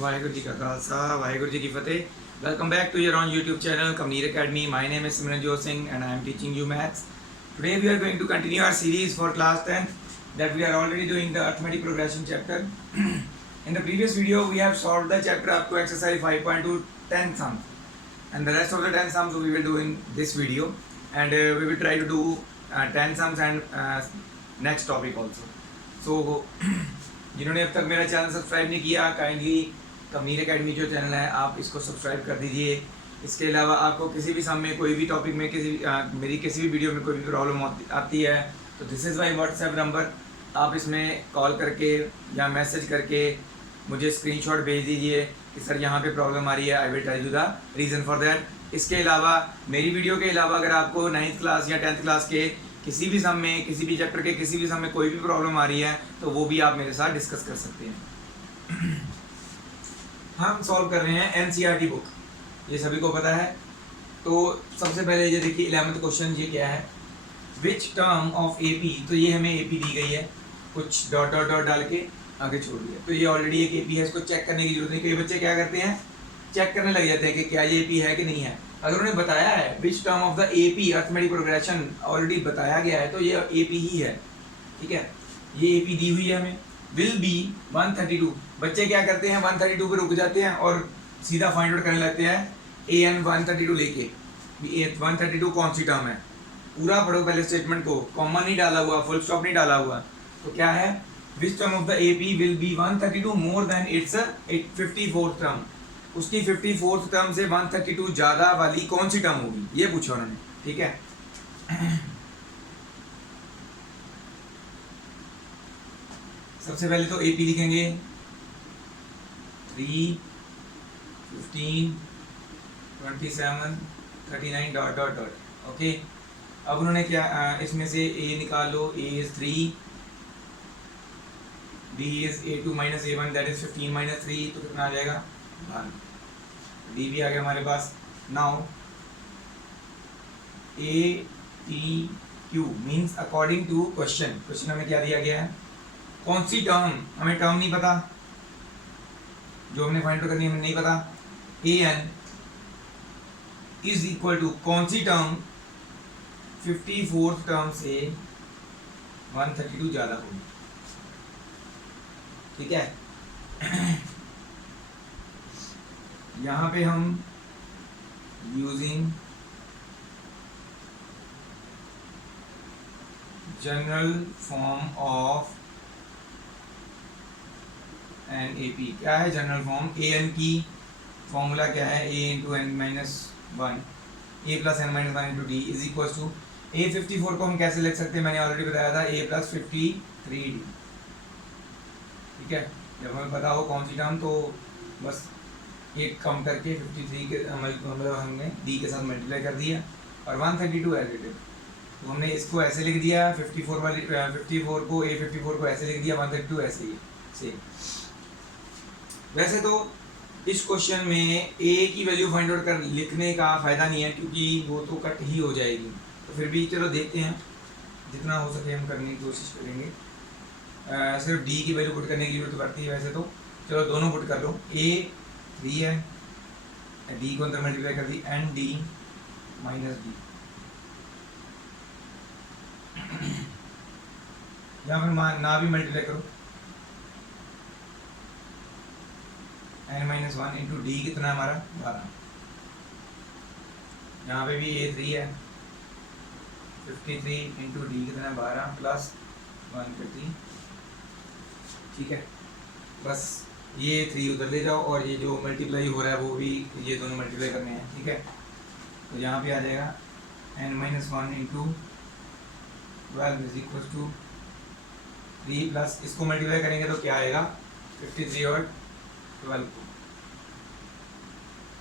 वाहेगुरु जी का खालसा वाहेगुरु जी की फतेह. Welcome back to your own YouTube channel Kamneer Academy. My name is Simranjot Singh and I am teaching you maths. Today we are going to continue our series for class 10 that we are already doing the arithmetic progression chapter. In the previous video we have solved the chapter up to exercise 5.2 10 sums, and the rest of the 10 sums we will do in this video, and we will try to do 10 sums and next topic also. So जिन्होंने अब तक मेरा channel subscribe नहीं किया, kindly कमनीर academy जो channel है आप इसको सब्सक्राइब कर दीजिए. इसके अलावा आपको किसी भी समय कोई भी टॉपिक में मेरी किसी भी वीडियो में कोई भी प्रॉब्लम आती है तो this is my WhatsApp number. आप इसमें कॉल करके या मैसेज करके मुझे स्क्रीनशॉट भेज दीजिए कि सर यहाँ पे प्रॉब्लम आ रही है. I will tell you the reason for that. इसके अलावा मेरी वीडियो के अलावा अगर आपको 9th क्लास या 10th क्लास के किसी भी सम में, किसी भी चैप्टर के किसी भी सम में कोई भी प्रॉब्लम आ रही है तो वो भी आप मेरे साथ डिस्कस कर सकते हैं. हम सॉल्व कर रहे हैं एनसीईआरटी बुक, ये सभी को पता है. तो सबसे पहले ये देखिए 11th क्वेश्चन ये क्या है, विच टर्म ऑफ एपी. तो ये हमें एपी दी गई है, कुछ डॉट डॉट डॉट डाल के आगे छोड़ दिया. तो ये ऑलरेडी एक एपी है, इसको चेक करने की जरूरत नहीं. कई बच्चे क्या करते हैं, चेक करने लग जाते हैं कि क्या ये एपी है कि नहीं है. अगर उन्हें बताया है which term of the AP arithmetic progression already बताया गया है तो ये एपी ही है. ठीक है, ये एपी दी हुई है हमें, विल बी 132. बच्चे क्या करते हैं 132 पे रुक जाते हैं और सीधा फाइंड आउट करने लगते हैं ए एन 132 लेके. 132 कौन सी टर्म है, पूरा पढ़ो पहले स्टेटमेंट को, कॉमा नहीं डाला हुआ, फुल स्टॉप नहीं डाला हुआ. तो क्या है, which term of the AP will be 132 more than it's 54th term. उसकी 54th टर्म से 132 ज़्यादा वाली कौन सी टर्म होगी, ये पूछा उन्होंने. ठीक है, सबसे पहले तो एपी लिखेंगे 3, 15, 27, 39 डॉट डॉट डॉट. ओके, अब उन्होंने क्या इसमें से ए निकाल लो. A is 3, B is A2 minus A1 that is 15 minus 3, तो कितना आ जाएगा 1. डी भी आ गया हमारे पास. Now A T Q means according to question. Question हमें क्या दिया गया है, कौन सी टर्म, हमें टर्म नहीं पता, जो हमने फाइंड आउट करनी है हमें नहीं पता. A N is equal to कौन सी टर्म 54th टर्म से 132 ज़्यादा होगी. ठीक है, यहाँ पे हम using general form of an A P. क्या है जनरल फॉर्म, ए एन की फॉर्मूला क्या है, A into N minus 1 A plus N minus 1 into D is equal to A 54 को हम कैसे लिख सकते हैं, मैंने ऑलरेडी बताया था, ए प्लस 53 डी. ठीक है, जब हमें पता हो कौन सी टर्म तो बस एक कम करके 53 के मतलब हमने डी के साथ मल्टीप्लाई कर दिया और 132 एज इट इज. तो हमने इसको ऐसे लिख दिया 54 वाली 54 को ए 54 को ऐसे लिख दिया, 132 ऐसे ही सेम. वैसे तो इस क्वेश्चन में ए की वैल्यू फाइंड आउट कर लिखने का फ़ायदा नहीं है क्योंकि वो तो कट ही हो जाएगी. तो फिर भी चलो देखते हैं, जितना हो सके हम करने की कोशिश करेंगे. सिर्फ डी की वैल्यू पुट करने की जरूरत पड़ती है वैसे तो. चलो दोनों पुट कर लो. ए 3 है, डी को अंदर मल्टीप्लाई कर दी, एन डी माइनस डी. या फिर ना भी मल्टीप्लाई करो, एन माइनस 1 इंटू डी कितना है हमारा 12. यहाँ पे भी ए 3 है, 53 इंटू डी कितना है 12 प्लस 150. ठीक है, बस ये 3 उधर ले जाओ और ये जो मल्टीप्लाई हो रहा है वो भी ये दोनों मल्टीप्लाई करने हैं. ठीक है, तो यहाँ पे आ जाएगा n minus 1 into 12 is equal to 3 plus इसको मल्टीप्लाई करेंगे तो क्या आएगा 53 और 12 को.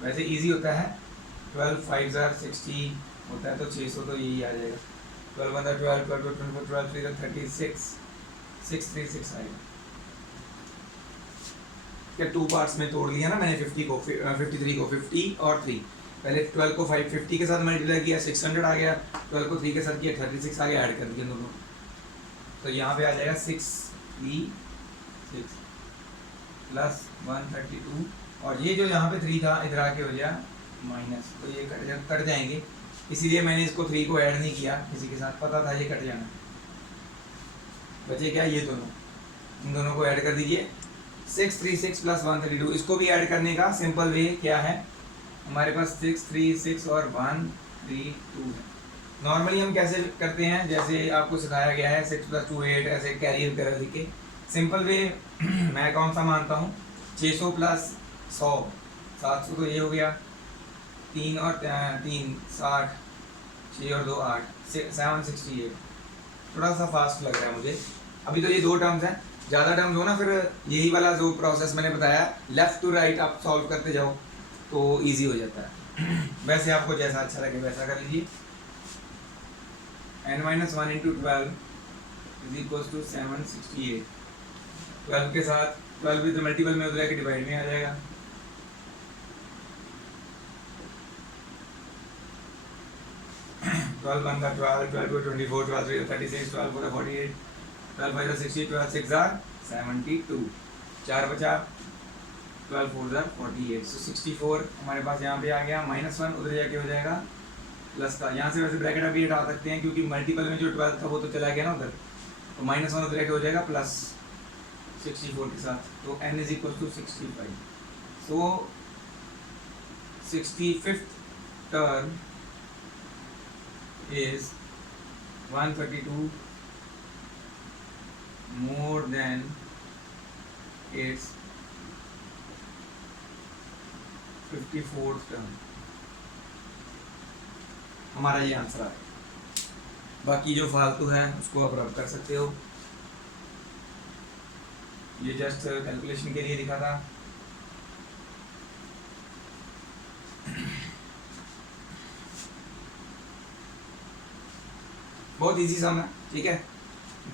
वैसे इजी होता है, 12 5 60 होता है तो 600 तो यही आ जाएगा. 12 1 12 12 24 12 3 36 636 आएगा. क्या 2 पार्ट्स में तोड़ लिया ना मैंने 50 को 53 को 50 और 3. पहले 12 को 550 के साथ मल्टीप्लाई किया 600 आ गया, 12 को 3 के साथ किया 36 आ गया, ऐड कर दिया दोनों. तो यहाँ पे आ जाएगा 6 3 6. प्लस 132, और ये जो यहाँ पे 3 था इधर आके हो गया माइनस, तो ये कट जाएंगे, इसीलिए मैंने इसको 3 को ऐड नहीं किया किसी के साथ, पता था ये कट जाना। बचे क्या, ये दोनों, इन दोनों को ऐड कर दीजिए, 636 प्लस 132। इसको भी ऐड करने का सिंपल वे क्या है, हमारे पास 636 और 132 है। नॉर्मली हम कैसे करते हैं, जैसे आपको सिखाया गया है 6 + 2 8, ऐसे कैरियर वगैरह लिख के। सिंपल वे मैं कौन सा मानता हूँ, 600 प्लस 100 700, तो ये हो गया 3 और 3 60, 6 और 2 8, 768। थोड़ा सा फास्ट लग रहा है मुझे, अभी तो ये 2 टर्म्स हैं, ज़्यादा टर्म्स हो ना फिर यही वाला जो प्रोसेस मैंने बताया लेफ़्ट टू राइट आप सॉल्व करते जाओ तो इजी हो जाता है। वैसे आपको जैसा अच्छा लगे वैसा कर लीजिए। n - 1 × 12 = 768। 12 के साथ 12 भी तो मल्टीपल में उधर के डिवाइड में आ जाएगा, ट्वेल्व 1 का 12, 12 को 24, 12 3 36, 12 4 48, 12 5 60, 12 6 72, 4 बचा, 12 4 48, सो 64 हमारे पास यहाँ पे आ गया। -1 उधर जाके हो जाएगा प्लस का, यहाँ से वैसे ब्रैकेट अभी हटा सकते हैं क्योंकि मल्टीपल में जो 12 था वो तो चला गया ना उधर, तो -1 उधर जाके हो जाएगा प्लस 64 के साथ, तो n = 65। So 65th term is 132 more than its 54th term। हमारा ये आंसर है, बाकी जो फालतू है उसको आप रब कर सकते हो, ये जस्ट कैलकुलेशन के लिए लिखा था। बहुत इजी सम है, ठीक है।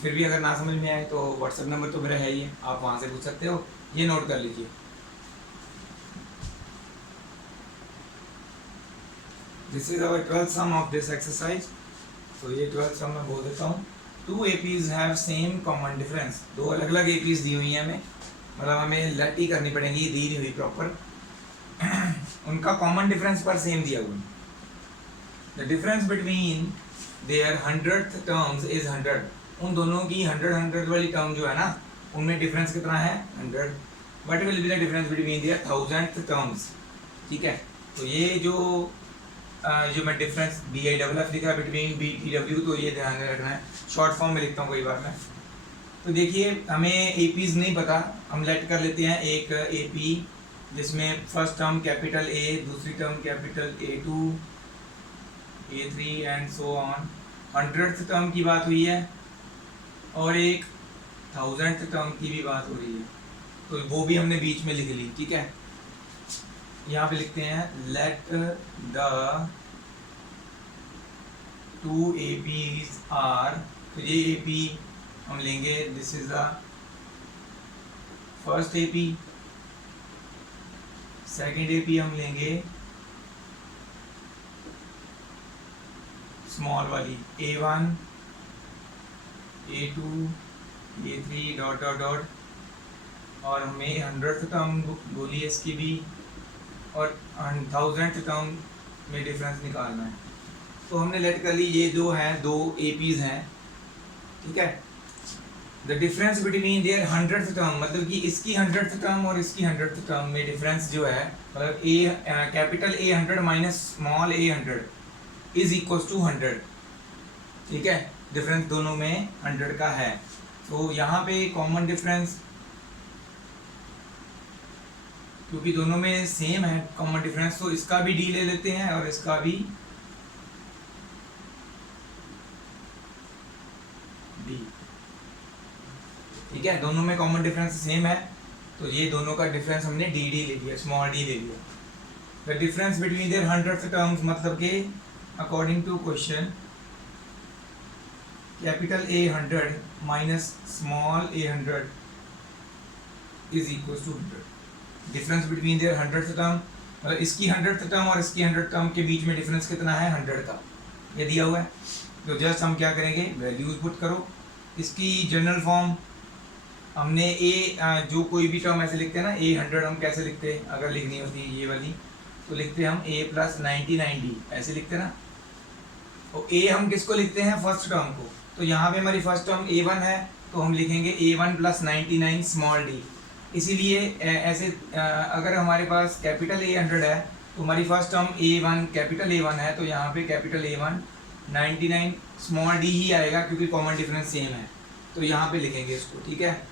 फिर भी अगर ना समझ में आए तो व्हाट्सएप नंबर तो मेरा है ही है, आप वहाँ से पूछ सकते हो, ये नोट कर लीजिए। This is our 12th sum of this exercise. तो ये 12th सम मैं बोल देता हूँ। 2 APs have same common difference, 2 अलग अलग APs दी हुई हैं हमें, मतलब हमें लेट ही करनी पड़ेगी, दी नहीं हुई प्रॉपर। उनका कॉमन डिफरेंस पर सेम दिया हुआ है। The difference between their 100th terms is 100। उन दोनों की 100 वाली टर्म जो है ना, उनमें डिफरेंस कितना है 100। What will be the difference between there 1000th terms, ठीक है। तो ये जो मैं डिफरेंस BIFF लिखा है बिटवीन BTW, तो ये ध्यान में रखना है, शॉर्ट फॉर्म में लिखता हूँ कई बार मैं। तो देखिए हमें APs नहीं पता, हम लेट कर लेते हैं एक AP जिसमें फर्स्ट टर्म कैपिटल A, दूसरी term capital A2, A3 and so on. 100th term की बात हुई है और एक 1000th टर्म की भी बात हो रही है, तो वो भी हमने बीच में लिख ली, ठीक है। यहाँ पे लिखते हैं लेट द 2 APs आर, तो ये AP हम लेंगे, this is the first AP, second AP हम लेंगे स्मॉल वाली A1, A2, A3 dot dot dot, और हमें 100th टर्म बोली है इसकी भी, और 1000th टर्म में डिफरेंस निकालना है। तो हमने लेट कर ली, ये जो है 2 APs हैं, ठीक है। The difference between their 100th term, मतलब कि इसकी 100th टर्म और इसकी 100th टर्म में डिफरेंस जो है, मतलब capital A 100 minus small A 100 is equal to 100, ठीक है। डिफरेंस दोनों में 100 का है, तो यहाँ पे कॉमन डिफरेंस, क्योंकि दोनों में सेम है कॉमन डिफरेंस, तो इसका भी D ले लेते हैं और इसका भी D, ठीक है। दोनों में कॉमन डिफरेंस सेम है, तो ये दोनों का डिफरेंस हमने DD ले लिया, स्मॉल d ले लिया। The difference between their 100th terms, मतलब के according to question capital A 100 minus small A 100 is equal to 100। Difference between their 100th term, मतलब इसकी 100th टर्म और इसकी 100th टर्म के बीच में डिफरेंस कितना है 100 का, ये दिया हुआ है। तो जस्ट हम क्या करेंगे, वैल्यूज पुट करो। इसकी जनरल फॉर्म हमने ए जो कोई भी टर्म ऐसे लिखते हैं ना, A100 हम कैसे लिखते हैं, अगर लिखनी होती है ये वाली तो लिखते हैं हम A प्लस 99D, ऐसे लिखते हैं ना। तो ए हम किसको लिखते हैं, फर्स्ट टर्म को। तो यहाँ पे हमारी फर्स्ट टर्म A1 है, तो हम लिखेंगे A1 प्लस 99 स्मॉल डी। इसीलिए ऐसे अगर हमारे पास कैपिटल A100 है तो हमारी first term A1 capital A1 है, तो यहाँ पे कैपिटल A1 99 स्मॉल डी ही आएगा, क्योंकि कॉमन डिफरेंस सेम है। तो यहाँ पे लिखेंगे इसको, ठीक है।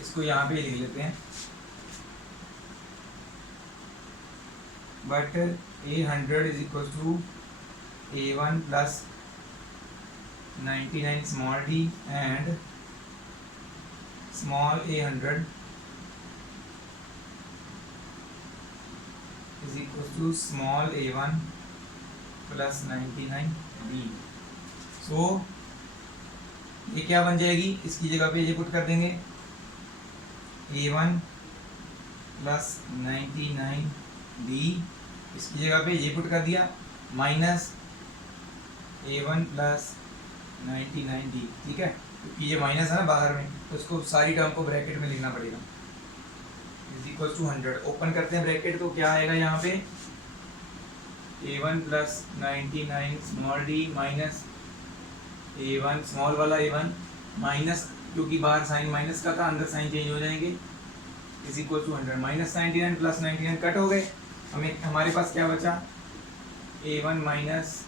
इसको यहाँ पे लिख लेते हैं, but A100 is equal to A1 plus 99 small D and small A100 is equal to small A1 plus 99D। So ये क्या बन जाएगी, इसकी जगह पे ये पुट कर देंगे A1 प्लस 99D, इसकी जगह पे ये पुट कर दिया, माइनस A1 प्लस 99D, ठीक है। क्योंकि ये माइनस है ना बाहर में, तो इसको सारी टर्म को ब्रैकेट में लिखना पड़ेगा। इज इक्वल टू 100, ओपन करते हैं ब्रैकेट, तो क्या आएगा यहाँ पे A1 plus 99 small D minus A1 small वाला A1 माइनस, क्योंकि बाहर साइन माइनस का था, अंदर साइन चेंज हो जाएंगे, is equal to 100 minus 99 plus 99 cut हो गए, हमें हमारे पास क्या बचा A1 minus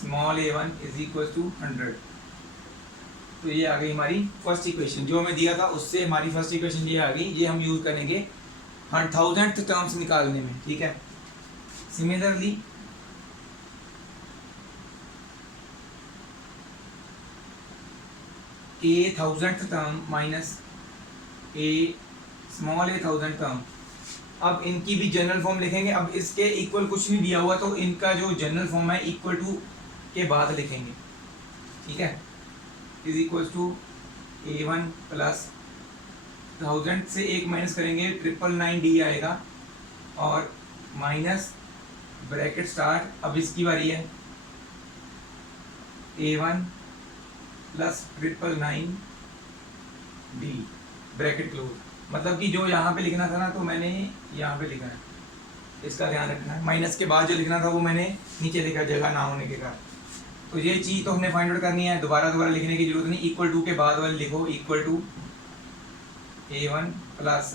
small A1 is equal to 100। तो ये आ गई हमारी फर्स्ट इक्वेशन, जो हमें दिया था उससे हमारी फर्स्ट इक्वेशन ये आ गई। ये हम यूज करेंगे 1000th टर्म्स निकालने में, ठीक है। Similarly A 1000th term minus A small A 1000th term, अब इनकी भी जनरल फॉर्म लिखेंगे। अब इसके इक्वल कुछ नहीं दिया हुआ, तो इनका जो जनरल फॉर्म है इक्वल टू के बाद लिखेंगे, ठीक है। Is equal to A1 plus 1000 से एक माइनस करेंगे 999D आएगा, और माइनस ब्रैकेट स्टार्ट, अब इसकी बारी है A1 plus 999D bracket close. मतलब कि जो यहाँ पे लिखना था ना, तो मैंने यहाँ पे लिखा है, इसका ध्यान रखना है। माइनस के बाद जो लिखना था वो मैंने नीचे लिखा, जगह ना होने के कारण। तो ये चीज़ तो हमने फाइंड आउट करनी है, दोबारा लिखने की जरूरत नहीं। इक्वल टू के बाद वाले लिखो, equal to A1 plus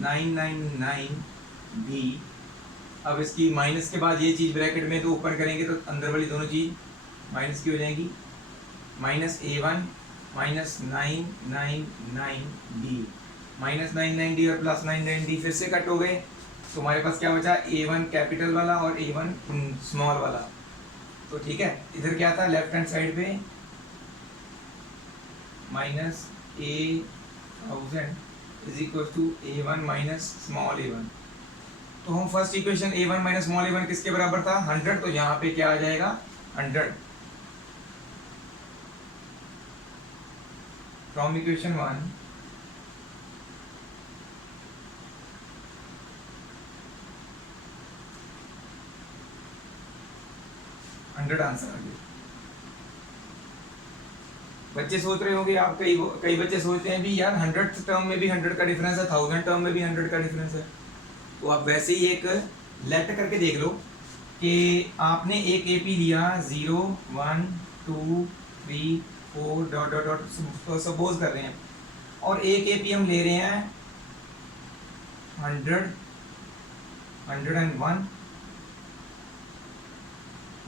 999D। अब इसकी माइनस के बाद ये चीज़ ब्रैकेट में, तो ऊपर करेंगे तो अंदर वाली दोनों चीज़ माइनस की हो जाएंगी, minus A1 minus 999D, minus 999D और प्लस 999D फिर से कट हो गए, तो हमारे पास क्या बचा A1 कैपिटल वाला और A1 स्मॉल वाला। तो ठीक है, इधर क्या था लेफ्ट हैंड साइड पे minus A1000 is equal to A1 minus small A1। तो हम first equation A1 minus small A1 किसके बराबर था 100, तो यहाँ पे क्या आ जाएगा 100। फ्रॉम इक्वेशन 1 100 आंसर आ गया। बच्चे सोच रहे होंगे आप, कई बच्चे सोचते हैं भी यार 100 टर्म में भी 100 का डिफरेंस है, 1000 टर्म में भी 100 का डिफरेंस है। तो आप वैसे ही एक लेट करके देख लो कि आपने एक AP लिया 0 1 2 3 4 डॉट डॉट डॉट, सपोज कर रहे हैं, और एक AP हम ले रहे हैं 100 101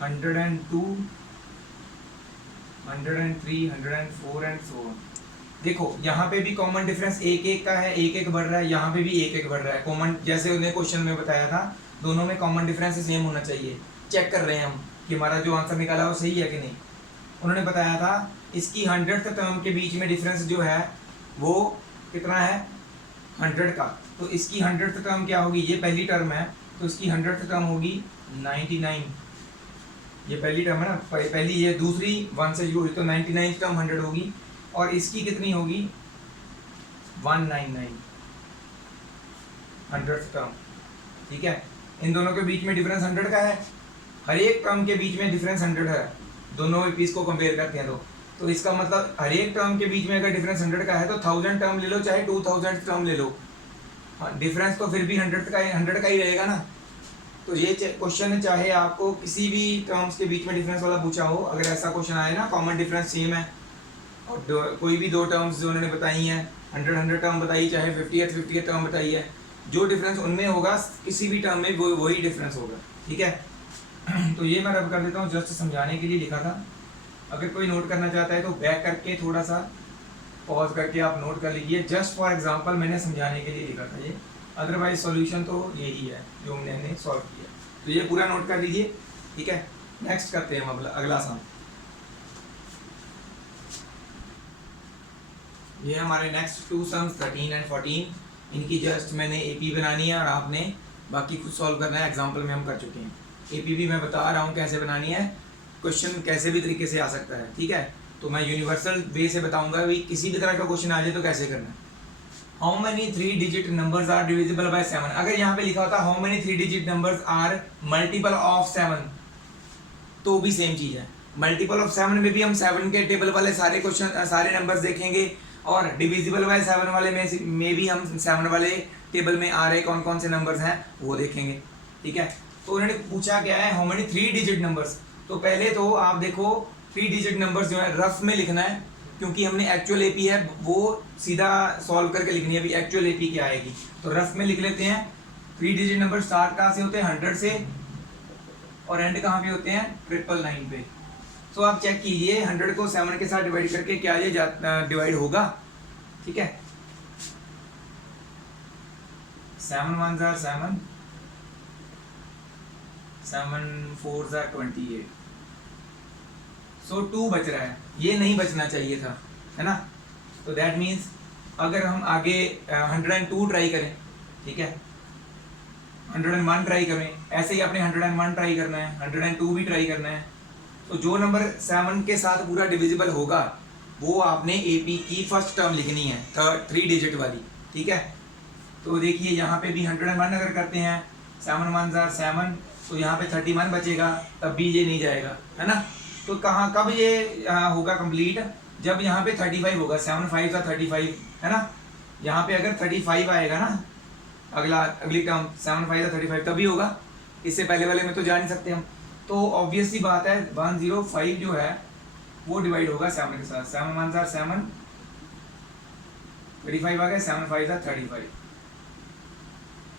102 103 104 एंड सो ऑन। देखो यहाँ पे भी कॉमन डिफरेंस एक एक का है, एक एक बढ़ रहा है, यहाँ पे भी एक एक बढ़ रहा है। कॉमन जैसे उन्हें क्वेश्चन में बताया था, दोनों में कॉमन डिफरेंस सेम होना चाहिए। चेक कर रहे हैं हम कि हमारा जो आंसर निकाला वो सही है कि नहीं। उन्होंने बताया था इसकी 100th टर्म के बीच में डिफरेंस जो है वो कितना है 100 का। तो इसकी 100th टर्म क्या होगी, ये पहली टर्म है तो इसकी 100th टर्म होगी 99। ये पहली टर्म है ना, पहली, ये दूसरी 1 से शुरू हुई तो 99 टर्म 100 होगी, और इसकी कितनी होगी 199 100th टर्म। ठीक है, इन दोनों के बीच में डिफरेंस 100 का है, हर एक टर्म के बीच में डिफरेंस 100 है, दोनों पीस को कंपेयर करते हैं तो इसका मतलब हर एक टर्म के बीच में अगर डिफरेंस 100 का है तो 1000 टर्म ले लो चाहे 2000 टर्म ले लो, डिफरेंस तो फिर भी 100 का ही रहेगा ना। तो ये क्वेश्चन चाहे आपको किसी भी टर्म्स के बीच में डिफरेंस वाला पूछा हो, अगर ऐसा क्वेश्चन आए ना कॉमन डिफरेंस सेम है और कोई भी दो टर्म्स जो उन्होंने बताई हैं 100 टर्म बताई चाहे 50th टर्म बताई है, जो डिफरेंस उनमें होगा किसी भी टर्म में वो वही डिफरेंस होगा, ठीक है। तो ये मैं रब कर देता हूँ, जस्ट समझाने के लिए लिखा था। अगर कोई नोट करना चाहता है तो बैक करके थोड़ा सा पॉज करके आप नोट कर लीजिए, जस्ट फॉर एग्जांपल मैंने समझाने के लिए लिखा था ये, अदरवाइज सॉल्यूशन तो यही है जो मैंने सॉल्व किया। तो ये पूरा नोट कर लीजिए, ठीक है। नेक्स्ट करते हैं हम अगला सम। ये हमारे नेक्स्ट टू सम्स 13 एंड 14, इनकी जस्ट मैंने एपी बनानी है और आपने बाकी खुद सॉल्व करना है। एग्जाम्पल में हम कर चुके हैं, एपी भी मैं बता रहा हूँ कैसे बनानी है, क्वेश्चन कैसे भी तरीके से आ सकता है, ठीक है। तो मैं यूनिवर्सल वे से बताऊंगा भी किसी भी तरह का क्वेश्चन आ जाए तो कैसे करना है। How many 3 digit numbers are divisible by 7, अगर यहाँ पे लिखा होता how many 3 digit numbers are multiple of 7 तो भी सेम चीज़ है। मल्टीपल ऑफ 7 में भी हम 7 के टेबल वाले सारे क्वेश्चन सारे नंबर्स देखेंगे और डिविजिबल बाय 7 वाले में भी हम 7 वाले टेबल में आ रहे कौन कौन से नंबर्स हैं वो देखेंगे, ठीक है। तो उन्होंने पूछा क्या है हाउ मेनी 3 डिजिट नंबर्स, तो पहले तो आप देखो 3 डिजिट नंबर्स जो है रफ में लिखना है, क्योंकि हमने एक्चुअल एपी है वो सीधा सॉल्व करके लिखनी है, अभी एक्चुअल एपी क्या आएगी। तो रफ में लिख लेते हैं। 3 डिजिट नंबर स्टार्ट कहाँ से होते हैं 100 से और एंड कहाँ पे होते हैं 999 पे। तो आप चेक कीजिए 100 को 7 के साथ डिवाइड करके क्या ये डिवाइड होगा, ठीक है। 7 1s are 7, 7 4s are 28, सो 2 बच रहा है, ये नहीं बचना चाहिए था, है ना। तो दैट मीन्स अगर हम आगे 102 ट्राई करें, ठीक है, 101 ट्राई करें, ऐसे ही आपने 101 ट्राई करना है, 102 भी ट्राई करना है। तो जो नंबर 7 के साथ पूरा डिविजिबल होगा वो आपने एपी की फर्स्ट टर्म लिखनी है 3 डिजिट वाली, ठीक है। तो देखिए यहाँ पे भी 101 अगर करते हैं 7 1s are 7, तो यहाँ पे 31 बचेगा, तब भी ये नहीं जाएगा, है ना। तो कहाँ कब ये होगा कंप्लीट, जब यहाँ पे 35 होगा, 7 5s are 35, है ना। यहाँ पे अगर 35 आएगा ना अगली टर्म 7 5s are 35 तभी होगा, इससे पहले वाले में तो जा नहीं सकते हम। तो ऑब्वियस सी बात है 105 जो है वो डिवाइड होगा 7 के साथ, 7 1s are 7, 35 आ गया, 7 5s are 35।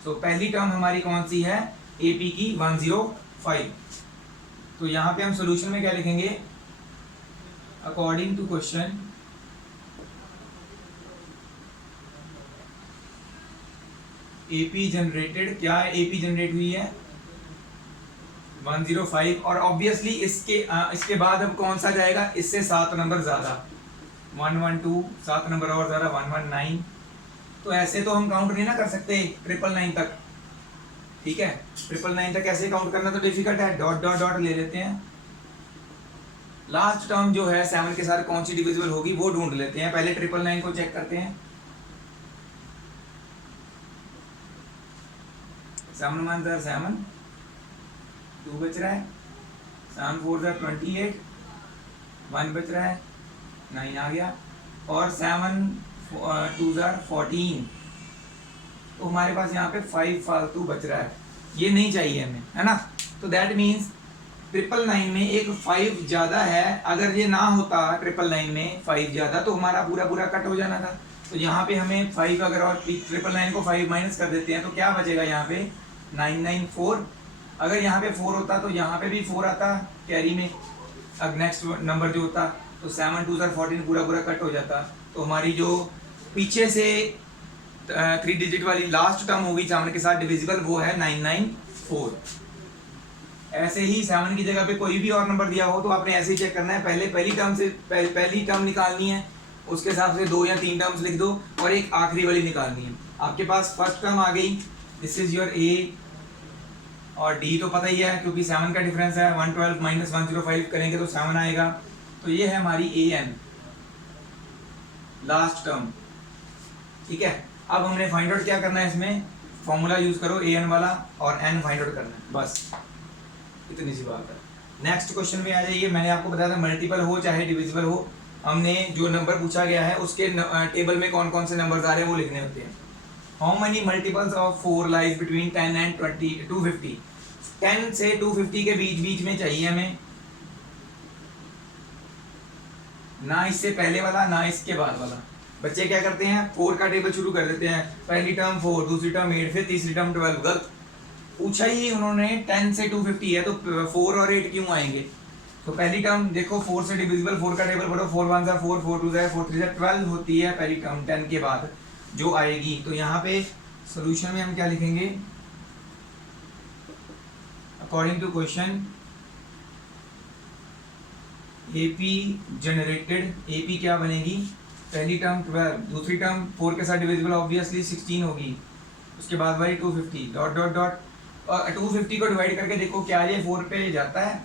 तो पहली टर्म हमारी कौन सी है एपी की 105। तो यहाँ पे हम सॉल्यूशन में क्या लिखेंगे, according to question AP generated, क्या एपी जनरेट हुई है 105, और ऑब्वियसली इसके बाद अब कौन सा जाएगा, इससे 7 नंबर ज़्यादा, 112, 7 नंबर और ज़्यादा 119। तो ऐसे तो हम काउंट नहीं ना कर सकते 999 तक, ठीक है। 999 तक ऐसे काउंट करना तो डिफिकल्ट है, डॉट डॉट डॉट ले लेते हैं। लास्ट टर्म जो है 7 के साथ कौन सी डिविजिबल होगी वो ढूंढ लेते हैं, पहले 999 को चेक करते हैं। 7 1s are 7, 2 बच रहा है, 7 4s are 28, 1 बच रहा है, 9 आ गया, और 7 2s are 14। तो हमारे पास यहाँ पे 5 फालतू बच रहा है, ये नहीं चाहिए हमें, है ना। तो दैट मीन्स 999 में एक 5 ज़्यादा है, अगर ये ना होता 999 में 5 ज़्यादा तो हमारा पूरा पूरा कट हो जाना था। तो यहाँ पे हमें 5 अगर और 999 को 5 माइनस कर देते हैं तो क्या बचेगा यहाँ पे 994। अगर यहाँ पे 4 होता तो यहाँ पे भी 4 आता कैरी में, अब नेक्स्ट नंबर जो होता तो 7 2s are 14 पूरा पूरा कट हो जाता। तो हमारी जो पीछे से 3 डिजिट वाली लास्ट टर्म होगी 7 के साथ डिविजिबल वो है 994। ऐसे ही 7 की जगह पे कोई भी और नंबर दिया हो तो आपने ऐसे ही चेक करना है, पहले पहली टर्म निकालनी है, उसके हिसाब से 2 या 3 टर्म्स लिख दो और एक आखिरी वाली निकालनी है। आपके पास फर्स्ट टर्म आ गई, दिस इज योर ए, और डी तो पता ही है क्योंकि 7 का डिफरेंस है, 112 माइनस 105 करेंगे तो 7 आएगा। तो ये है हमारी ए एन लास्ट टर्म, ठीक है। अब हमने फाइंड आउट क्या करना है, इसमें फॉर्मूला यूज करो ए एन वाला और एन फाइंड आउट करना है बस। इतनी सी बात है। नेक्स्ट क्वेश्चन में आ जाइए। मैंने आपको बताया था मल्टीपल हो चाहे डिविजिबल हो, हमने जो नंबर पूछा गया है उसके टेबल में कौन कौन से नंबर्स आ रहे हैं वो लिखने होते हैं। How many multiples of 4 lies between 10 and 250। 10 से 250 के बीच बीच में चाहिए हमें, ना इससे पहले वाला ना इसके बाद वाला। बच्चे क्या करते हैं, 4 का टेबल शुरू कर देते हैं, पहली टर्म 4, दूसरी टर्म 8, फिर तीसरी टर्म 12। गलत पूछा ही उन्होंने 10 से 250 है तो 4 और 8 क्यों आएंगे। तो पहली टर्म देखो 4 से डिविजिबल, 4 का टेबल पढ़ो, 4 1 4, 4 2 4 3 12 होती है पहली टर्म 10 के बाद जो आएगी। तो यहाँ पे सोल्यूशन में हम क्या लिखेंगे, according to question AP generated, AP क्या बनेगी, पहली टर्म 12, दूसरी टर्म 4 के साथ डिविजिबल ऑब्वियसली 16 होगी, उसके बाद वाली 250 डॉट डॉट डॉट, और 250 को डिवाइड करके देखो क्या ये 4 पे जाता है।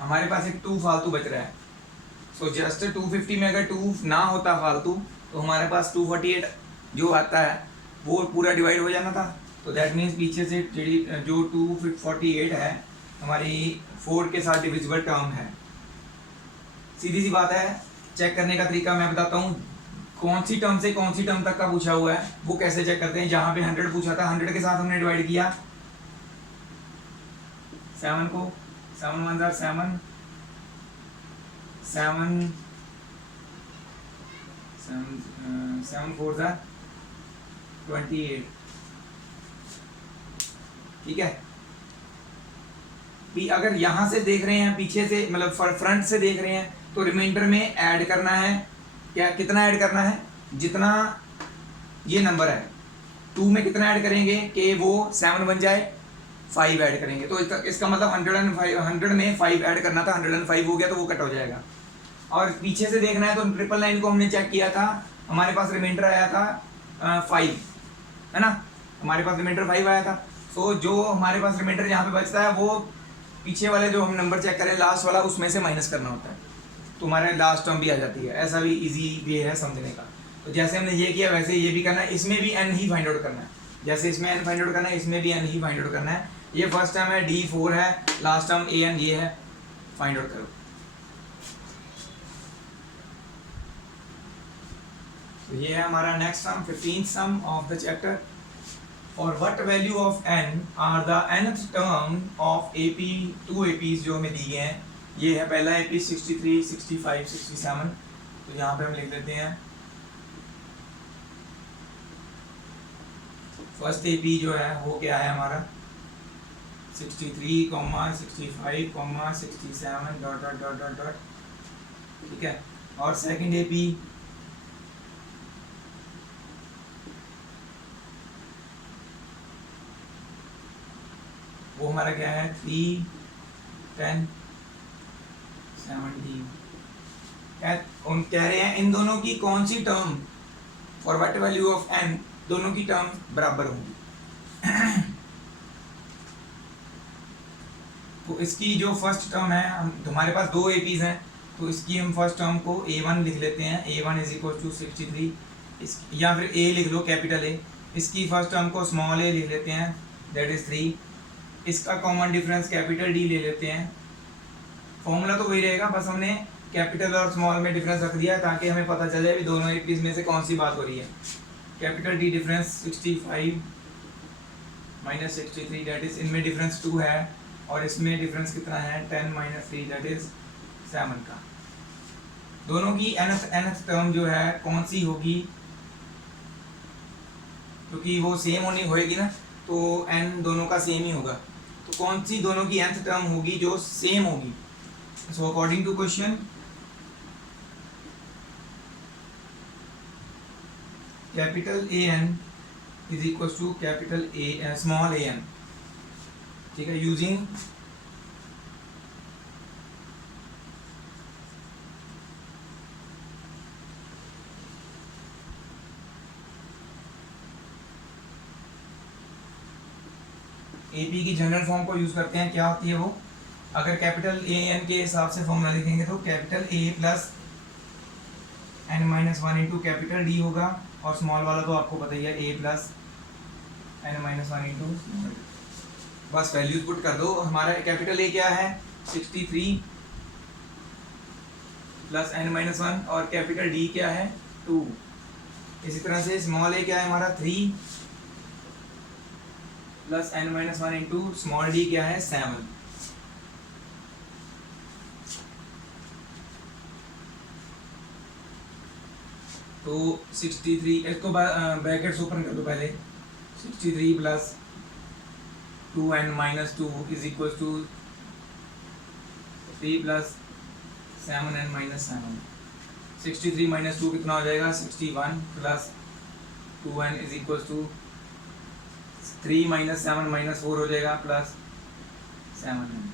हमारे पास एक 2 फालतू बच रहा है। सो जस्ट 250 में अगर 2 ना होता फालतू तो हमारे पास 248 जो आता है वो पूरा डिवाइड हो जाना था। तो दैट मीन्स पीछे से जो 248 है हमारी 4 के साथ डिविजिबल टर्म है। सीधी सी बात है, चेक करने का तरीका मैं बताता हूँ। कौन सी टर्म से कौन सी टर्म तक का पूछा हुआ है वो कैसे चेक करते हैं। जहाँ पे 100 पूछा था, 100 के साथ हमने डिवाइड किया 7 को, 7 1 7 7 7 4 28। ठीक है, भी अगर यहाँ से देख रहे हैं, पीछे से मतलब फ्रंट से देख रहे हैं तो रिमाइंडर में ऐड करना है। क्या कितना ऐड करना है, जितना ये नंबर है 2 में कितना ऐड करेंगे कि वो 7 बन जाए, 5 ऐड करेंगे। तो इसका मतलब 100 में 5 ऐड करना था, 105 हो गया तो वो कट हो जाएगा। और पीछे से देखना है तो 999 को हमने चेक किया था, हमारे पास रिमाइंडर आया था 5, है ना, हमारे पास रिमाइंडर 5 आया था। तो जो हमारे पास रिमाइंडर यहाँ पे बचता है वो पीछे वाले जो हम नंबर चेक करें लास्ट वाला उसमें से माइनस करना होता है, तो हमारे लास्ट टर्म भी आ जाती है। ऐसा भी इजी वे है समझने का। तो जैसे हमने ये किया वैसे ये भी करना है, इसमें भी n ही फाइंड आउट करना है। जैसे इसमें n फाइंड आउट करना है, इसमें भी n ही फाइंड आउट करना है। ये फर्स्ट टर्म है, D4 है, लास्ट टर्म an ये है, फाइंड आउट करो। तो ये है हमारा next sum, 15th sum of the chapter. और what value of n are the nth term of AP, 2 APs जो हमें दी गए हैं। ये है पहला AP 63, 65, 67। तो यहाँ पे हम लिख देते हैं फर्स्ट AP जो है वो क्या है हमारा 63, 65, 67 dot dot dot dot dot. ठीक है, और सेकंड AP वो हमारा क्या है 3, 10, 17। कह रहे हैं इन दोनों की कौन सी term for what value of n, दोनों की टर्म बराबर होंगी। तो इसकी जो फर्स्ट टर्म है, हमारे पास 2 APs हैं तो इसकी हम फर्स्ट टर्म को A1 लिख लेते हैं, A1 इज इक्वल टू 63। इस या फिर A लिख लो, कैपिटल A। इसकी फर्स्ट टर्म को स्मॉल a लिख लेते हैं, दैट इज 3। इसका कॉमन डिफरेंस कैपिटल D ले लेते हैं। फॉर्मूला तो वही रहेगा, बस हमने कैपिटल और स्मॉल में डिफरेंस रख दिया ताकि हमें पता चल जाए कि दोनों APs में से कौन सी बात हो रही है। Capital D difference 65 minus 63, that is इनमें डिफरेंस 2 है और इसमें डिफरेंस कितना है 10 माइनस 3, दैट इज 7 का। दोनों की nth टर्म जो है कौन सी होगी, क्योंकि वो सेम होनी होएगी ना, तो n दोनों का सेम ही होगा। तो कौन सी दोनों की nth टर्म होगी जो सेम होगी। So according to question capital AN is equal to capital A small an। ठीक है, यूजिंग AP की जनरल फॉर्म को यूज करते हैं। क्या होती है वो, अगर कैपिटल AN के हिसाब से फॉर्मूला लिखेंगे तो capital A plus n minus one into capital D होगा, और स्मॉल वाला तो आपको पता ही है a plus n minus one into small. बस वैल्यूज पुट कर दो। हमारा कैपिटल ए क्या है 63 प्लस n माइनस वन, और कैपिटल डी क्या है 2। इसी तरह से स्मॉल ए क्या है हमारा 3 plus n minus one into small D क्या है 7। तो 63, इसको ब्रैकेट्स ओपन कर दो पहले। 63 plus 2n minus 2 is equal to 3 plus 7n minus 7। 63 minus 2 कितना हो जाएगा 61 plus 2n is equal to 3 minus 7 minus 4 हो जाएगा प्लस 7n।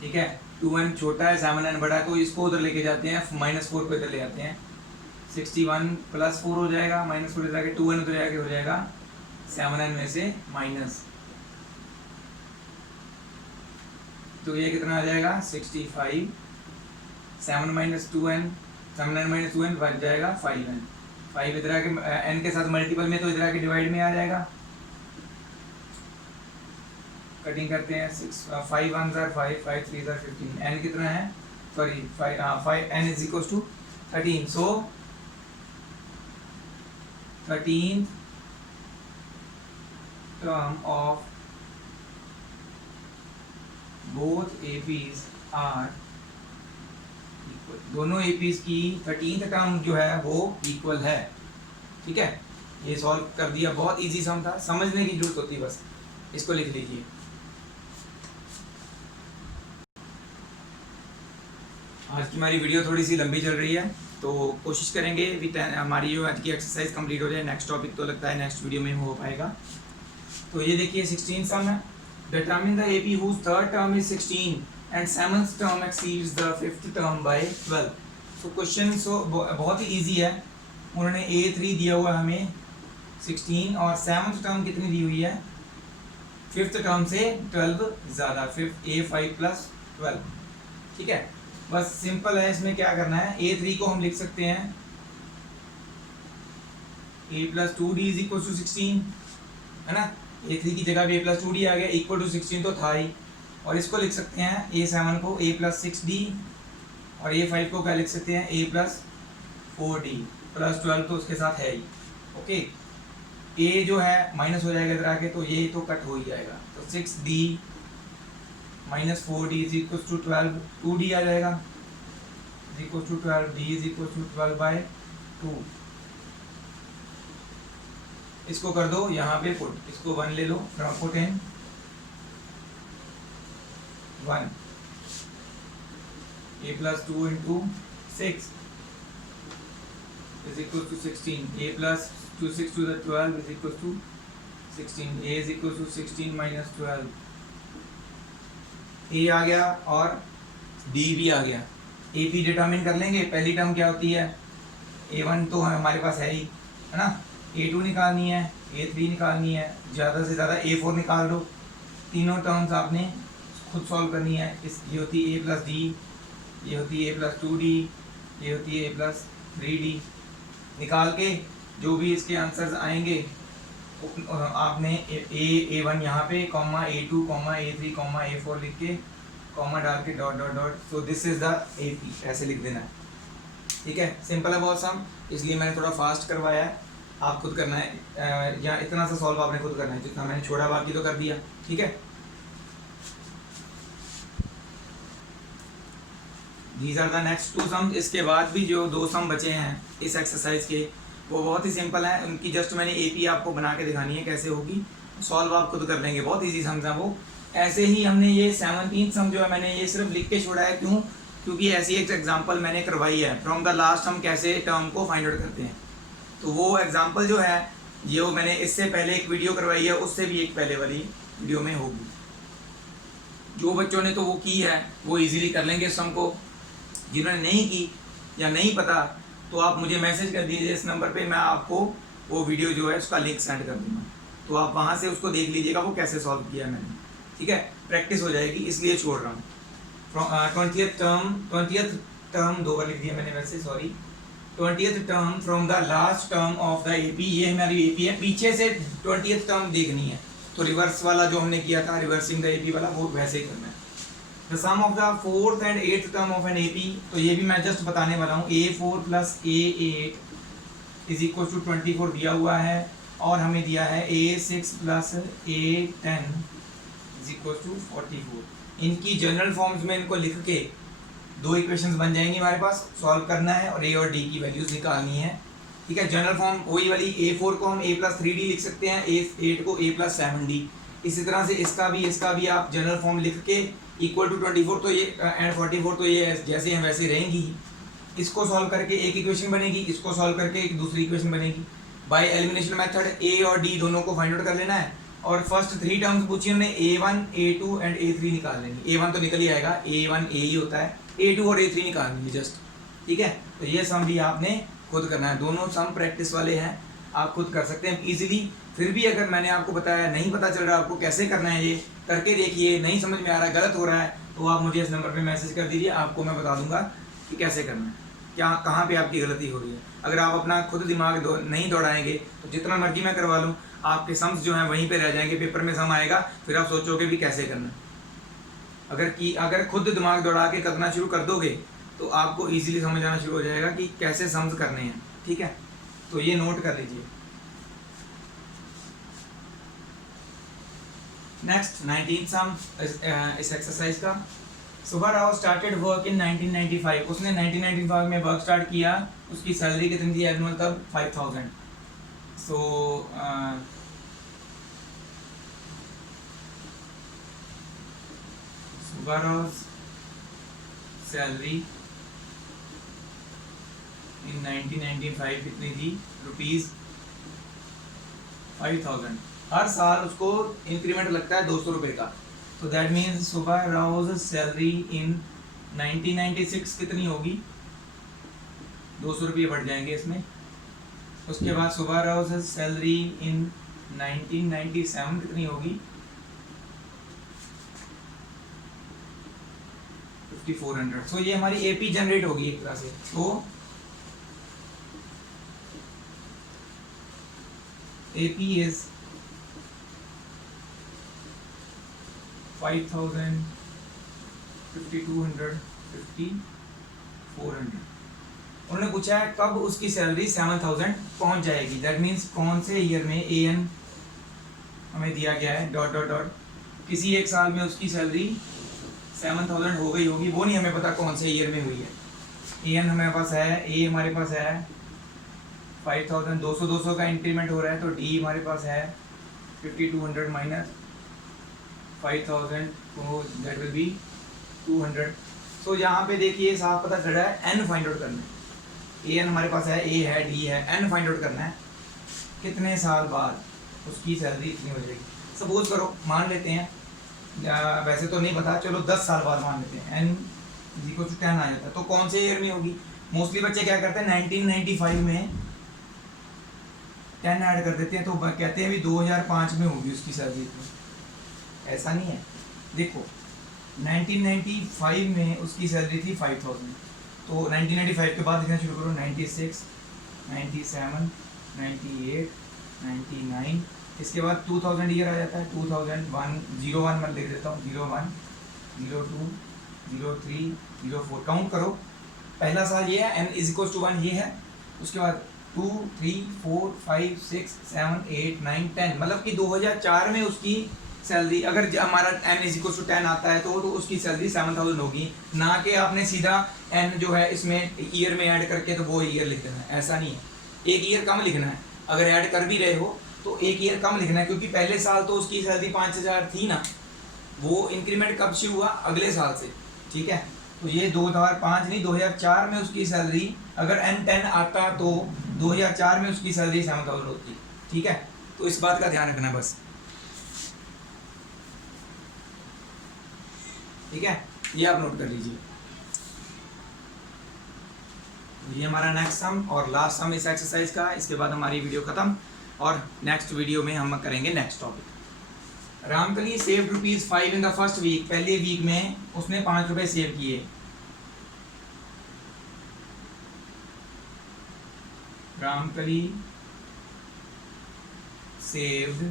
ठीक है, 2n छोटा है 7n बड़ा है, तो इसको उधर लेके जाते हैं, माइनस 4 को इधर ले जाते हैं। 61 प्लस 4 हो जाएगा, माइनस 4 जाके 2n उधर जाके हो जाएगा 7n में से माइनस, तो ये कितना आ जाएगा 65। 7 minus 2n, 7n minus 2n बच जाएगा 5n। 5 इधर आके n के साथ मल्टीपल में, तो इधर आके डिवाइड में आ जाएगा। कटिंग करते हैं 5 1 ज़र 5, 5 3 ज़र 15, n कितना है sorry 5 n is equal to 13। So 13th term of both APs are equal। दोनों APs की 13th टर्म जो है वो इक्वल है। ठीक है, ये सॉल्व कर दिया, बहुत इजी सम था, समझने की जरूरत होती है, बस इसको लिख लीजिए। आज की हमारी वीडियो थोड़ी सी लंबी चल रही है, तो कोशिश करेंगे हमारी जो आज की एक्सरसाइज कंप्लीट हो जाए। नेक्स्ट टॉपिक तो लगता है नेक्स्ट वीडियो में हो पाएगा। तो ये देखिए 16 सम है। Determine the AP whose third term is 16 and seventh term exceeds the fifth term by 12। So question बहुत ही इजी है। उन्होंने A3 दिया हुआ है हमें 16, और सेवन्थ टर्म कितनी दी हुई है फिफ्थ टर्म से 12 ज़्यादा, फिफ्थ A5 प्लस 12। ठीक है, बस सिंपल है। इसमें क्या करना है, A3 को हम लिख सकते हैं A plus 2D is equal to 16, है ना। A3 की जगह पे A प्लस 2D आ गया, इक्वल टू 16 तो था ही। और इसको लिख सकते हैं A7 को A प्लस 6D, और A5 को क्या लिख सकते हैं A प्लस 4D, प्लस 12 तो उसके साथ है ही। ओके, A जो है माइनस हो जाएगा इधर आके, तो ये तो कट हो ही जाएगा। तो 6D minus 4D is equal to 12, 2D आ जाएगा is equal to 12, D is equal to 12 by 2। इसको कर दो यहाँ पे पुट, इसको 1 ले लो, put in 1 A plus 2 into 6 is equal to 16, A plus 2 6 to the 12 is equal to 16, A is equal to 16 minus 12। A आ गया और D भी आ गया। AP डिटरमिन कर लेंगे। पहली टर्म क्या होती है A1 तो हमारे पास है ही, है ना। A2 निकालनी है, A3 निकालनी है, ज़्यादा से ज़्यादा A4 निकाल दो। तीनों टर्म्स आपने खुद सॉल्व करनी है। ये होती है A प्लस D, ये होती है A प्लस 2D, ये होती है A प्लस 3D। निकाल के जो भी इसके आंसर्स आएंगे आपने A1 यहाँ पे comma A2 comma A3 comma A4 लिख के कॉमा डाल के dot dot dot, so this is the AP, ऐसे लिख देना है। ठीक है, सिंपल है बहुत सम, इसलिए मैंने थोड़ा फास्ट करवाया है। आप खुद करना है, या इतना सा सॉल्व आपने खुद करना है, जितना मैंने छोड़ा बाकी तो कर दिया। ठीक है, दीज आर द नेक्स्ट 2 सम। इसके बाद भी जो 2 सम बचे हैं इस एक्सरसाइज के, वो बहुत ही सिंपल है। उनकी जस्ट मैंने AP आपको बना के दिखानी है कैसे होगी, सॉल्व आप खुद कर लेंगे, बहुत इजी सम्स हैं वो। ऐसे ही हमने ये 17 सम जो है मैंने ये सिर्फ लिख के छोड़ा है, क्यों, क्योंकि ऐसी एक एग्जांपल मैंने करवाई है, फ्रॉम द लास्ट हम कैसे टर्म को फाइंड आउट करते हैं। तो वो एग्जांपल जो है ये वो मैंने इससे पहले एक वीडियो करवाई है, उससे भी एक पहले वाली वीडियो में होगी। जो बच्चों ने तो वो की है वो ईजिली कर लेंगे सम को, जिन्होंने नहीं की या नहीं पता तो आप मुझे मैसेज कर दीजिए इस नंबर पे, मैं आपको वो वीडियो जो है उसका लिंक सेंड कर दूँगा, तो आप वहाँ से उसको देख लीजिएगा वो कैसे सॉल्व किया है मैंने। ठीक है, प्रैक्टिस हो जाएगी इसलिए छोड़ रहा हूँ। 20th टर्म 2 बार लिख दिया मैंने वैसे, sorry. 20th term from the last term of the AP, ये हमारी एपी है, पीछे से 20th टर्म देखनी है, तो रिवर्स वाला जो हमने किया था रिवर्सिंग द एपी वाला वो वैसे ही करना है। The sum of the 4th and 8th term of an AP, तो ये भी मैं जस्ट बताने वाला हूँ, A4 plus A8 is equal to 24 दिया हुआ है, और हमें दिया है A6 plus A10 is equal to 44। इनकी जनरल फॉर्म्स में इनको लिख के दो इक्वेशंस बन जाएंगी हमारे पास, सॉल्व करना है और A और D की वैल्यूज निकालनी है। ठीक है, जनरल फॉर्म वही वाली, A4 को हम A प्लस 3D लिख सकते हैं, A8 को A प्लस 7D। इसी तरह से इसका भी आप जनरल फॉर्म लिख के इक्वल टू 24 तो ये एंड 44 तो ये जैसे हैं वैसे रहेंगी। इसको सॉल्व करके एक इक्वेशन बनेगी, इसको सॉल्व करके एक दूसरी इक्वेशन बनेगी। बाय एलिमिनेशन मेथड A और D दोनों को फाइंड आउट कर लेना है, और फर्स्ट 3 टर्म्स पूछी हमने, A1 A2 एंड A3 निकाल लेंगे। A1 तो निकल ही आएगा, A1 A ही होता है, A2 और A3 निकाल लेंगे जस्ट। ठीक है, तो ये सम भी आपने खुद करना है, दोनों सम प्रैक्टिस वाले हैं, आप खुद कर सकते हैं इजीली। फिर भी अगर मैंने आपको बताया नहीं पता चल रहा आपको कैसे करना है, ये करके देखिए, नहीं समझ में आ रहा है, गलत हो रहा है, तो आप मुझे इस नंबर पे मैसेज कर दीजिए, आपको मैं बता दूंगा कि कैसे करना है, क्या कहाँ पे आपकी गलती हो रही है। अगर आप अपना खुद दिमाग नहीं दौड़ाएंगे तो जितना मर्जी मैं करवा लूँ, आपके सम्स जो हैं वहीं पे रह जाएंगे, पेपर में सम आएगा फिर आप सोचोगे भी कैसे करना। अगर खुद दिमाग दौड़ा के करना शुरू कर दोगे तो आपको इजीली समझ आना शुरू हो जाएगा कि कैसे सम्स करने हैं। ठीक है, तो ये नोट कर लीजिए। नेक्स्ट 19th सम इस एक्सरसाइज का। सुबह राव स्टार्टेड वर्क इन 1995, उसने 1995 में वर्क स्टार्ट किया, उसकी सैलरी कितनी थी एनुअल तब 5000। सो सुबह राव सैलरी इन 1995 कितनी थी, ₹5000। हर साल उसको इंक्रीमेंट लगता है 200 रुपये का, तो दैट मीन्स सुबह राव सैलरी इन 1996 कितनी होगी, 200 रुपये बढ़ जाएंगे इसमें। उसके बाद सुबह राव सैलरी इन 1997 कितनी होगी, 5400। सो ये हमारी एपी जनरेट होगी एक तरह से। तो AP is 5000, 5200, 5400। उन्होंने पूछा है कब उसकी सैलरी 7000 पहुंच जाएगी, दैट मीन्स कौन से ईयर में। AN हमें दिया गया है डॉट डॉट डॉट, किसी एक साल में उसकी सैलरी 7000 हो गई होगी, वो नहीं हमें पता कौन से ईयर में हुई है। AN हमारे पास है, A हमारे पास है 5000, 200 का इंक्रीमेंट हो रहा है, तो D हमारे पास है 5200 माइनस 5000, तो दैट विल बी 200। सो यहाँ पे देखिए साफ पता चल रहा है N फाइंड आउट करना है। AN हमारे पास है, A है, D है, N फाइंड आउट करना है, कितने साल बाद उसकी सैलरी इतनी हो जाएगी। सपोज करो मान लेते हैं, वैसे तो नहीं पता, चलो 10 साल बाद मान लेते हैं, N इक्वल टू 10 आ जाता है, तो कौन से ईयर में होगी। मोस्टली बच्चे क्या करते हैं 1995 में 10 ऐड कर देते हैं, तो कहते हैं भी 2005 में होगी उसकी सैलरी। ऐसा नहीं है, देखो 1995 में उसकी सैलरी थी 5000, तो 1995 के बाद लिखना शुरू करो, 96, 97, 98, 99, इसके बाद 2000 ईयर आ जाता है, 2001, 01 मैं लिख देता हूँ, 01, 02, 03, 04, काउंट करो, पहला साल ये है, n इज इक्वल टू 1 ये है, उसके बाद 2, 3, 4, 5, 6, 7, 8, 9, 10, मतलब कि 2004 में उसकी सैलरी, अगर हमारा n इज इक्वल टू 10 आता है तो उसकी सैलरी 7000 होगी, ना कि आपने सीधा n जो है इसमें ईयर में ऐड करके तो वो ईयर लिख देना है, ऐसा नहीं है, एक ईयर कम लिखना है। अगर ऐड कर भी रहे हो तो एक ईयर कम लिखना है, क्योंकि पहले साल तो उसकी सैलरी 5000 थी ना, वो इंक्रीमेंट कब से हुआ, अगले साल से। ठीक है, तो ये 2005 नहीं 2004 में उसकी सैलरी, अगर N10 आता तो 2004 में उसकी सैलरी 7000 होती। ठीक है, तो इस बात का ध्यान रखना बस। ठीक है, ये आप नोट कर लीजिए। ये हमारा नेक्स्ट सम और लास्ट सम इस एक्सरसाइज का, इसके बाद हमारी वीडियो खत्म, और नेक्स्ट वीडियो में हम करेंगे next topic. Ramkali saved ₹5 in the first week, पहले वीक में उसने 5 रुपये सेव किए। Ramkali saved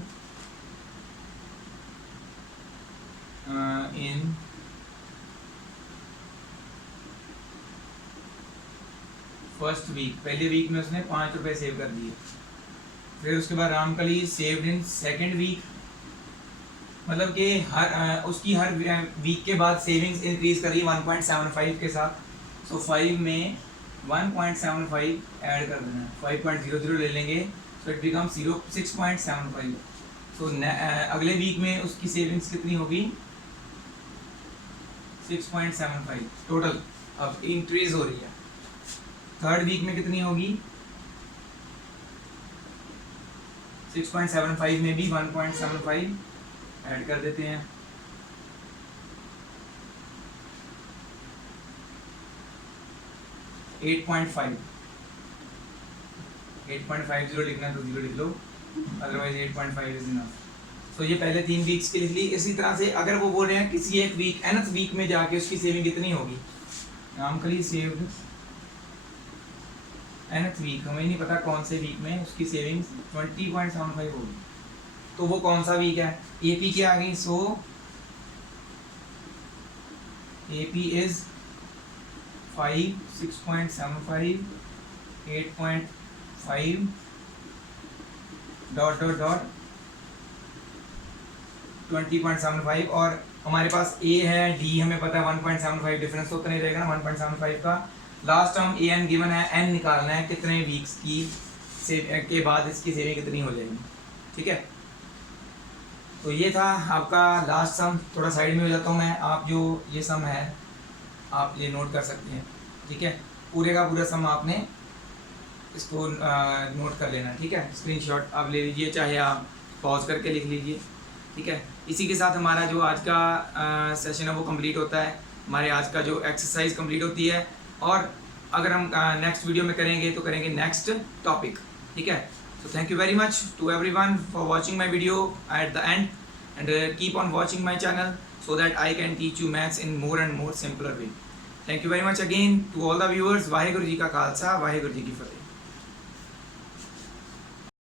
in first week, पहले वीक में उसने 5 रुपए सेव कर दिए। फिर उसके बाद Ramkali saved in second week, मतलब कि उसकी हर वीक के बाद सेविंग्स इंक्रीज करी 1.75 के साथ। सो 5 में 1.75 ऐड कर देना है, 5.00 ले लेंगे, सो इट बिकम 6.75। सो अगले वीक में उसकी सेविंग्स कितनी होगी? 6.75 टोटल, अब इंक्रीज हो रही है। थर्ड वीक में कितनी होगी? 6.75 में भी 1.75 ऐड कर देते हैं। एट पॉइंट फाइव 8.50 लिखना है तो 0 लिख लो, अदरवाइज 8.5 इज इनफ। सो ये पहले 3 वीक्स के लिए। इसी तरह से अगर वो बोल रहे हैं किसी एक वीक nth वीक में जाके उसकी सेविंग कितनी होगी, रामकली सेव्ड nth वीक, हमें नहीं पता कौन से वीक में उसकी सेविंग्स 20.75 होगी, तो वो कौन सा वीक है? एपी क्या आ गई? So AP is 5, 6.75, 8.5 dot dot dot 20.75, और हमारे पास ए है, डी हमें पता है 1.75 डिफरेंस तो नहीं रहेगा ना 1.75 का। Last term A N given है, एन निकालना है कितने वीक्स की के बाद इसकी सेविंग कितनी हो जाएगी। ठीक है, तो ये था आपका लास्ट सम। थोड़ा साइड में हो जाता हूँ मैं, आप जो ये सम है आप ये नोट कर सकते हैं। ठीक है, पूरे का पूरा सम आपने इसको नोट कर लेना। ठीक है, स्क्रीनशॉट आप ले लीजिए, चाहे आप पॉज करके लिख लीजिए। ठीक है, इसी के साथ हमारा जो आज का सेशन है वो कंप्लीट होता है, हमारे आज का जो एक्सरसाइज कंप्लीट होती है। और अगर हम नेक्स्ट वीडियो में करेंगे तो करेंगे नेक्स्ट टॉपिक। ठीक है, so thank you very much to everyone for watching my video at the end, and keep on watching my channel so that I can teach you maths in more and more simpler way. Thank you very much again to all the viewers. Waheguru ji का खालसा, वाहेगुरु जी की फतेह।